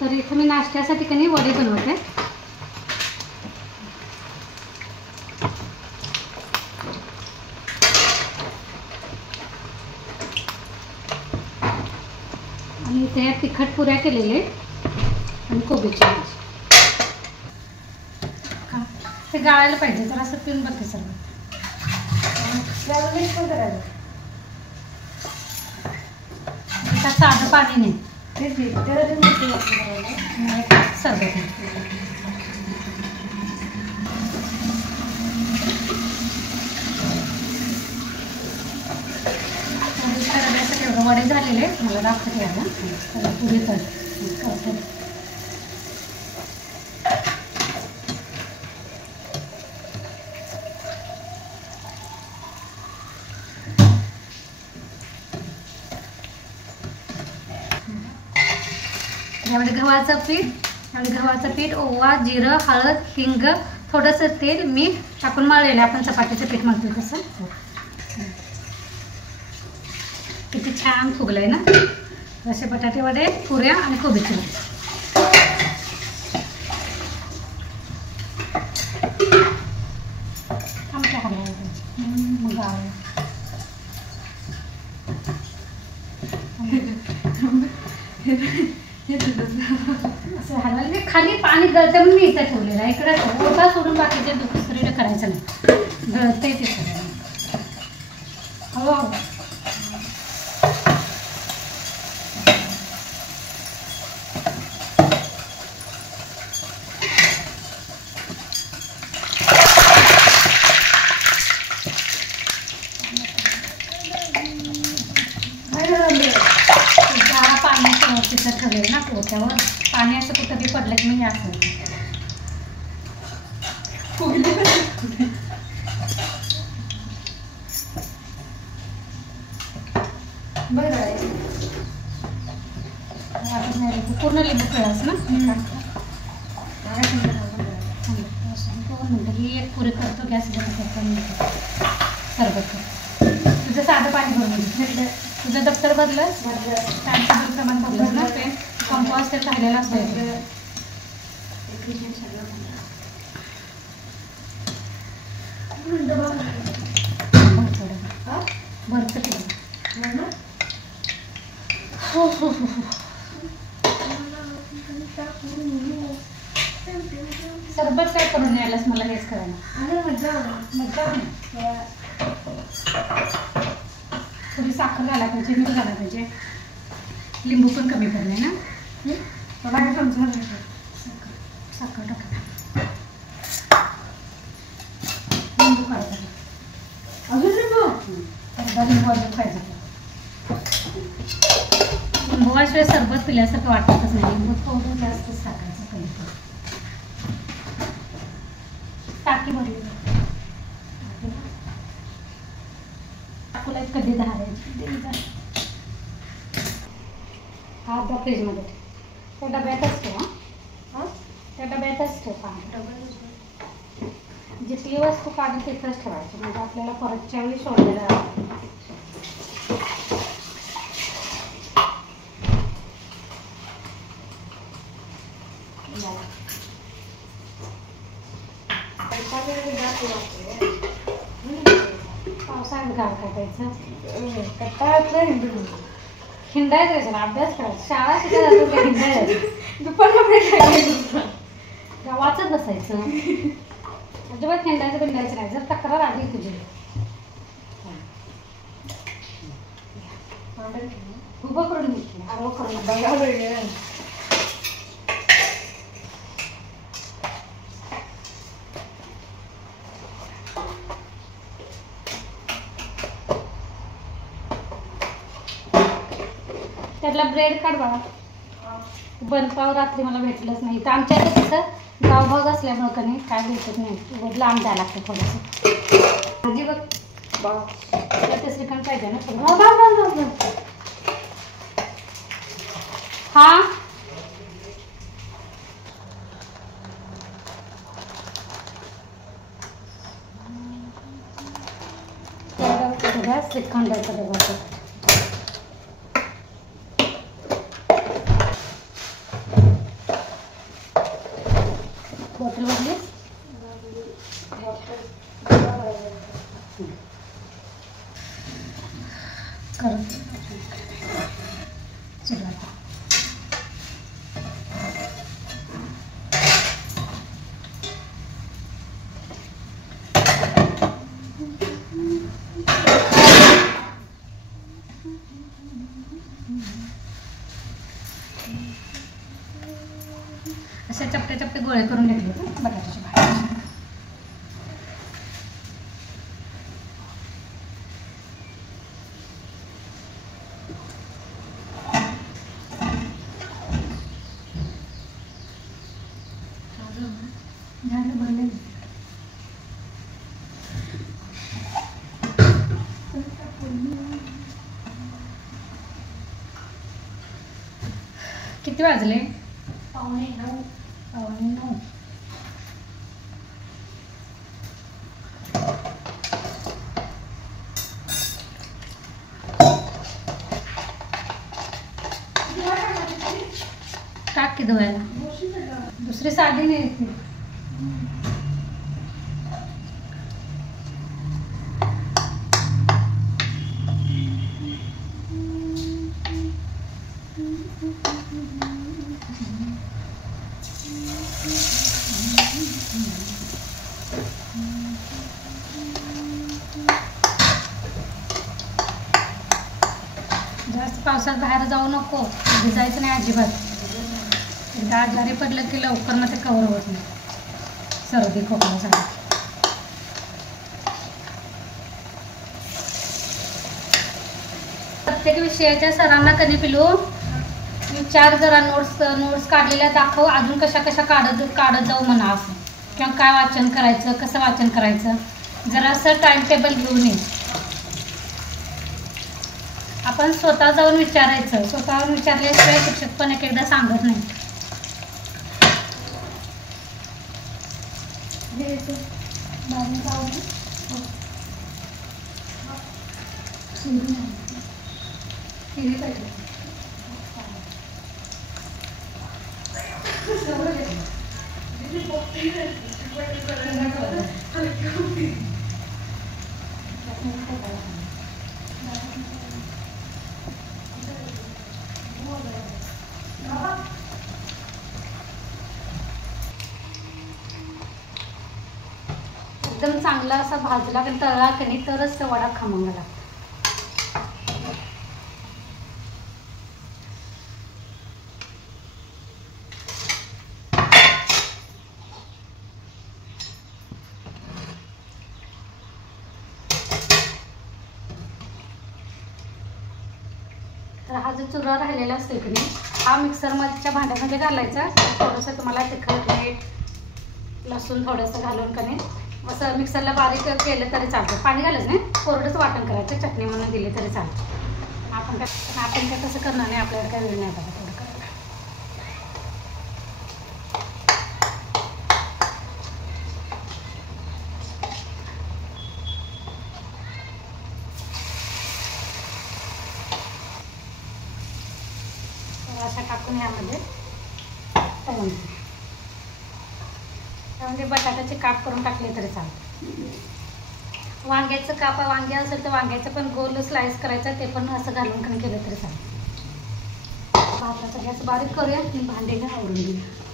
तर इथं मी नाश्त्यासाठी कधी वडे बनवते. आणि इथे तिखट पुऱ्या केलेले आणि कोबीची भाजी. ते गाळायला पाहिजे तर असं पिऊन बघते सर्व. पण करायचं एका साधं पाणी नाही सरबत. एवढं वडे झालेले मला दाखवते याला त्याला पुढे करते. यामध्ये गव्हाचं पीठ, ओवा, जिरं, हळद, हिंग, थोडंसं तेल, मीठ टाकून मळलेलं. आपण चपातीचं पीठ मळतो तसं. किती छान फुगलंय ना. असे बटाटे वडे, पुऱ्या आणि कोबीची भाजी. असं हलवलं खाली पाणी गळतं म्हणून मी इथं ठेवलेलं आहे. इकडं ओटा सोडून बाकीच्या दुसरीकडे करायचं नाही. गळतंय ते सगळं. हो तिथं ठेवलेलं ना पोत्यावर. पाणी असं कुठं बी पडलं की मी असं पूर्ण लिंबू पिळायचं ना. 2 मिनटं ही एक पुरी करतो. गॅस बंद करतो. सरबत तुझं साधं पाणी भरून घेतलं. तुझं दप्तर भरलं, टाइमचं प्रमाण भरलं ना. ते कंपास ते राहिलेलं असतं. भरतं केलं. हो हो हो हो. सरबत काय करून न्यायलाच मला हेच करायला. थोडी साखर घालायला पाहिजे, मीठ घालायला पाहिजे. लिंबू पण कमी पडले ना. साखर टाका. लिंबू काढता अजून लिंबू. एकदा लिंबू अजून पाहिजे. लिंबूशिवाय सरबत पिल्यासारखं वाटतच नाही. लिंबू थोडं जास्तच टाकायचं. कमी टाकी भरली टाकूला कधी धारायची. हा डबा फ्रीजमध्ये ठेव. त्या डब्यातच ठेव. हां त्या डब्यातच ठेव. पाणी जिथली वस्तू काढून तिथंच ठेवायची म्हणजे आपल्याला परतच्या वेळी सोडलेलं राहतं. पावसाळ्यात गाव काढायचं. हिंडायचं अभ्यास करायचा. शाळा शिकायला हिंडायचं. दुपारला गावातच बसायचं. अजिबात हिंडायचं बिंडायचं नाही. जर तक्रार आली तुझी उभं करून घेतली. आरो करून बघा वेगळं. त्यातला ब्रेड काढ बाळा. बनपाव रात्री मला भेटलंच नाही. तर आमच्या इथे कसं गावभाग असल्यामुळं का नाही काय भेटत नाही. लांब द्यायला लागतं थोडंसं. भाजी बघ ते श्रीखंड पाहिजे ना. हा बघा श्रीखंडाचा डबा. बॉटल भरली असे चपटे चपटे गोळे करून घेतले बटाट्याची भाजी. किती वाजले? 8:45. 8:45. टाक की धुवायला. दुसरी साधी नाही येते. जास्त पावसात बाहेर जाऊ नको, भिजायचं नाही अजिबात. एकदा आजारी पडलं की लवकर मग ते कव्हर होत नाही, सर्दी खोकला झाला. प्रत्येक विषयाच्या सरांना कधी पिलू विचार, जरा नोट्स काढलेल्या दाखव, अजून कशा कशा काढत जाऊ म्हणा असं, किंवा काय वाचन करायचं, कसं वाचन करायचं, जरासं टाइम टेबल घेऊन ये. आपण स्वतः जाऊन विचारायचं. स्वतःहून विचारल्याशिवाय शिक्षक पण एक एकदा सांगत नाही. एकदम चांगला असा भाजला पण तळला की नाही तरच तो वडा खमंग लागतो. तर हा जो चुरा राहिलेला असतो की नाही, हा मिक्सरच्या भांड्यामध्ये घालायचा. थोडंसं तुम्हाला तिखट, मीठ, लसूण थोडंसं घालून का नाही असं मिक्सरला बारीक केलं तरी चालतं. पाणी घालायचं नाही, कोरडंच वाटण करायचं, चटणी म्हणून दिली तरी चालतं. आपण काय तसं करणार नाही, आपल्याला काय वेळ नाही बघा थोडं करायला. अशा टाकून यामध्ये तळून त्यामध्ये बटाट्याचे काप करून टाकले तरी चालतं. वांग्याचं काप, वांगे असेल तर वांग्याचं पण गोल स्लाइस करायचं, ते पण असं घालून केलं तरी चालतं. भाताचा गॅस बारीक करूया आणि भांडे आवरून घेऊया.